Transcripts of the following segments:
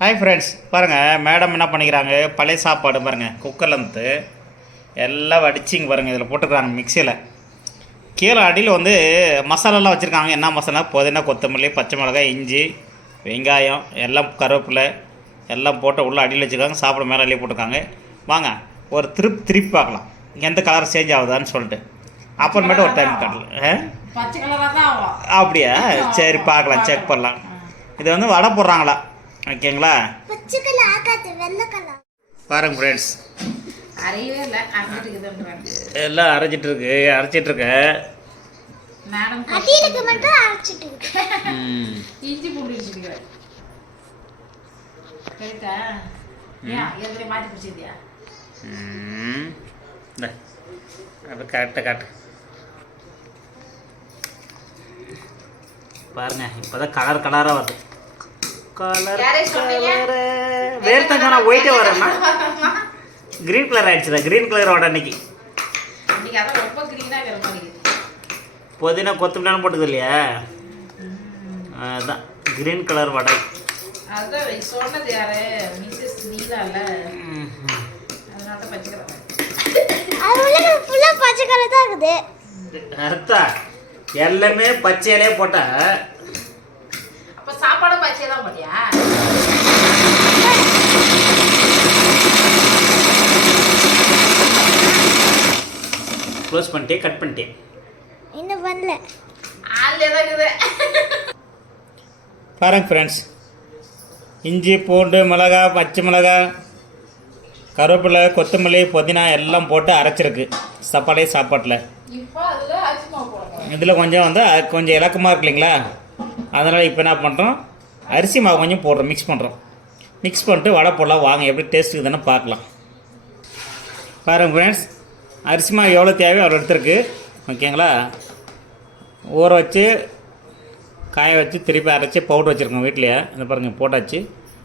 Hi friends, பாருங்கள் madam என்ன பண்ணிக்கிறாங்க, பழைய சாப்பாடு பாருங்கள் குக்கர்லேருந்து எல்லாம் வடிச்சிங்க பாருங்கள். இதில் போட்டுக்கிறாங்க மிக்சியில். கீழே அடியில் வந்து மசாலாலாம் வச்சுருக்காங்க. என்ன மசாலா? புதினா, கொத்தமல்லி, பச்சை மிளகாய், இஞ்சி, வெங்காயம், எல்லாம் கருவேப்பிலை எல்லாம் போட்டு உள்ளே அடியில் வச்சுருக்காங்க. சாப்பிட மேலே அள்ளி போட்டுருக்காங்க. வாங்க ஒரு திருப்பி பார்க்கலாம் எந்த கலர் சேஞ்ச் ஆகுதான்னு சொல்லிட்டு. அப்புறமேட்டு ஒரு டைம் காட்டலாம். அப்படியா? சரி பார்க்கலாம், செக் பண்ணலாம். இது வந்து வடை போடுறாங்களா? ஓகேங்களா? பாருங்க ஃப்ரெண்ட்ஸ், எல்லாம் அரைச்சிட்டு இருக்கு. இஞ்சி பூண்டு வச்சுக்கிறேன். காட்டு பாருங்க. இப்போதான் கலராக வருது. வேர்த்தக்கான ஒயிட்டே வரேன்னா கிரீன் கலர் ஆயிடுச்சுல. கிரீன் கலரோட அன்னைக்கு புதினா கொத்தமல்லாம் போட்டுது இல்லையா, அதுதான் கிரீன் கலர் வடை. அர்த்தம் எல்லாமே பச்சையிலே போட்டா சாப்பாடு பச்சை தான் போட்டியா? க்ளோஸ் பண்ணிட்டே கட் பண்ணிட்டேன். இன்னும் பண்ணல. ஆல்ல இருக்குது. பாருங்க ஃப்ரெண்ட்ஸ், இஞ்சி, பூண்டு, மிளகாய், பச்சை மிளகாய், கருவேப்பிலை, கொத்தமல்லி, புதினா எல்லாம் போட்டு அரைச்சிருக்கு சாப்பாட்டில். இதில் கொஞ்சம் வந்து கொஞ்சம் இலக்கமாக இருக்கு இல்லைங்களா, அதனால் இப்போ என்ன பண்ணுறோம், அரிசி மாவு கொஞ்சம் போடுறோம், மிக்ஸ் பண்ணிட்டு வடை போடலாம். வாங்க எப்படி டேஸ்ட் இருக்குதுன்னு பார்க்கலாம். பாருங்கள் ஃப்ரெண்ட்ஸ், அரிசி மாவு எவ்வளோ தேவையோ அவ்வளோ எடுத்துருக்கு. ஓகேங்களா? ஊற வச்சு காய வச்சு திருப்பி அரைச்சி பவுடர் வச்சுருக்கோம் வீட்லையே. இந்த பாருங்கள் போட்டாச்சு.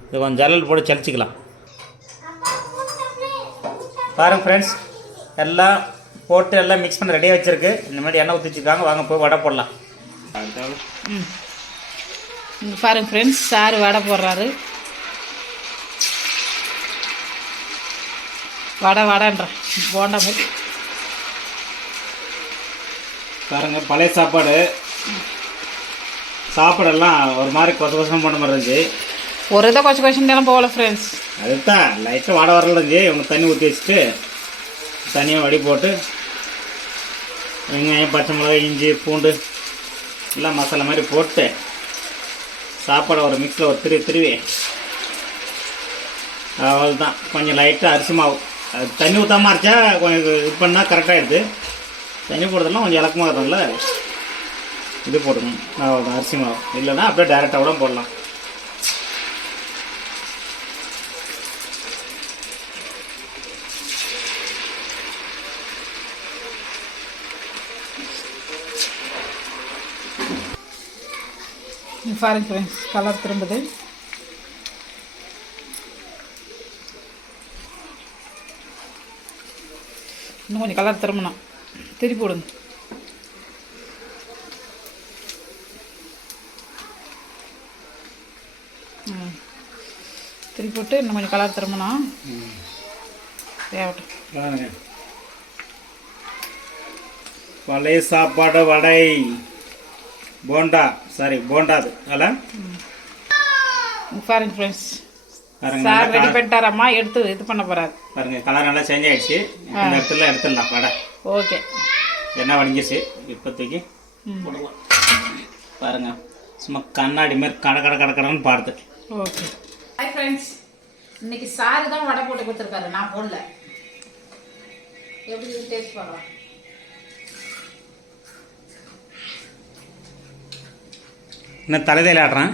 இது கொஞ்சம் ஜல்லல் போட்டு சளிச்சிக்கலாம். பாருங்கள் ஃப்ரெண்ட்ஸ், எல்லாம் போட்டு எல்லாம் மிக்ஸ் பண்ணி ரெடியாக வச்சுருக்கு. இந்த மாதிரி எண்ணெய் ஊற்றி வச்சுருக்காங்க. வாங்க போய் வடை போடலாம். பாருங்க ஃப்ரெண்ட்ஸ், சார் வடை போடுறாரு. வடைன்ற போண்டா மாதிரி பாருங்கள். பழைய சாப்பாடெல்லாம் ஒரு மாதிரி கொசம் பண்ண மாதிரி இருந்துச்சு. ஒரு இதை கொச்சம் போகல ஃப்ரெண்ட்ஸ். அதுதான் லைட்டாக வடை வரல இருந்துச்சு. இவங்க தண்ணி ஊற்றி வச்சுட்டு தனியாக வடி போட்டு வெங்காயம், பச்சை மிளகாய், இஞ்சி, பூண்டு எல்லாம் மசாலா மாதிரி போட்டு சாப்பாடை ஒரு மிக்ஸில் ஒரு திருவி அவ்வளோதான். கொஞ்சம் லைட்டாக அரிசி மாவு, அது தண்ணி ஊற்றாமல் அரைச்சா கொஞ்சம் இது பண்ணால் கரெக்டாகிடுது. தண்ணி போடுறதெல்லாம் கொஞ்சம் இலக்கமாக இருக்கும்ல, இது போட்டுக்கணும். அவ்வளோதான் அரிசி மாவு. இல்லைன்னா அப்படியே டைரெக்டாக கூட போடலாம். பாருங்க ஃப்ரெண்ட்ஸ், கலர் திரும்புது. இன்னும் கொஞ்சம் கலர் திரும்பணும். திருப்பி போடுங்க. திருப்பி போட்டு இன்னும் கொஞ்சம் கலர் திரும்பணும். தேவட்டும். பழைய சாப்பாடு வடை போண்டா அது அல்ல. பாருங்க ஃப்ரெண்ட்ஸ், சார் ரெடி பண்ணிட்டாரம்மா, எடுத்து இது பண்ண போறாரு. பாருங்க கலர் நல்லா சேஞ்ச் ஆயிடுச்சு. இந்த இடத்துல எடுத்துடலாம் வடை. ஓகே, என்ன வடிஞ்சிச்சு இப்போதைக்கு போடலாம். பாருங்க சும்மா கண்ணாடி மாதிரி கடன்னு பாடுது. ஓகே. ஹாய் ஃப்ரெண்ட்ஸ், இன்னைக்கு சார் தான் வடை போட்டு கொடுத்துருக்காரு, நான் போடல. எப்படி டேஸ்ட் பார்க்கலாம். இன்னும் தலைதையில் ஆடுறான்.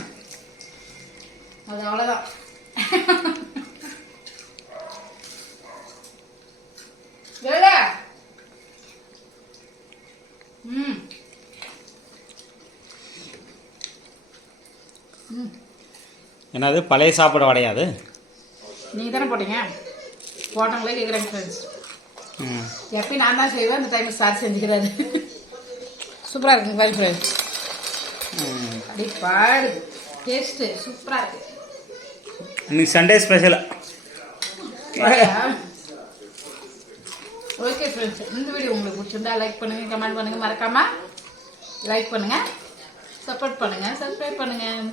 அது அவ்வளோதான். என்னது பழைய சாப்பாடு வடையாது? நீங்கள் தானே போட்டீங்க, போட்டவங்களே கேட்குறேன் ஃப்ரெண்ட்ஸ். எப்பயும் நான் தான் செய்வேன், அந்த டைம் சார் செஞ்சுக்கிறாரு. சூப்பராக இருக்குங்க பாரு ஃப்ரெண்ட்ஸ். அப்படி பாடுது, டேஸ்ட்டு சூப்பராக இருக்குது. இன்னைக்கு சண்டே ஸ்பெஷல். ஓகே ஃப்ரெண்ட்ஸ், இந்த வீடியோ உங்களுக்கு பிடிச்சிருந்தா லைக் பண்ணுங்கள், கமெண்ட் பண்ணுங்கள், மறக்காமல் லைக் பண்ணுங்கள், சப்போர்ட் பண்ணுங்கள், சப்ஸ்கிரைப் பண்ணுங்கள்.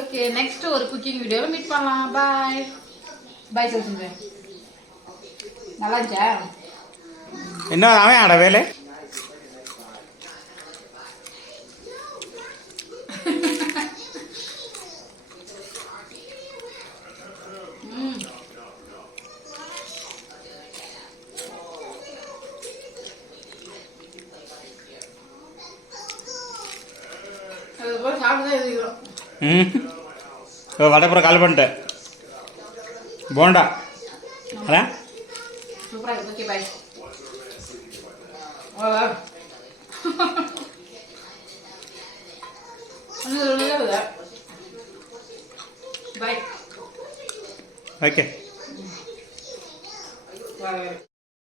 ஓகே, நெக்ஸ்ட் ஒரு குக்கிங் வீடியோவில் மீட் பண்ணலாம். பாய் பாய் சொல்லுங்க. நல்லா இருந்துச்சா? என்ன அவன் ஆட வேலை? அதுக்கப்புறம் சாப்பிட்டு தான் இருக்கிறோம். வடப்புறம் கால் பண்ணிட்டேன். போண்டா அதான் சூப்பராக இருக்கு. Okay bye. பாய். ஓகே. பாய்.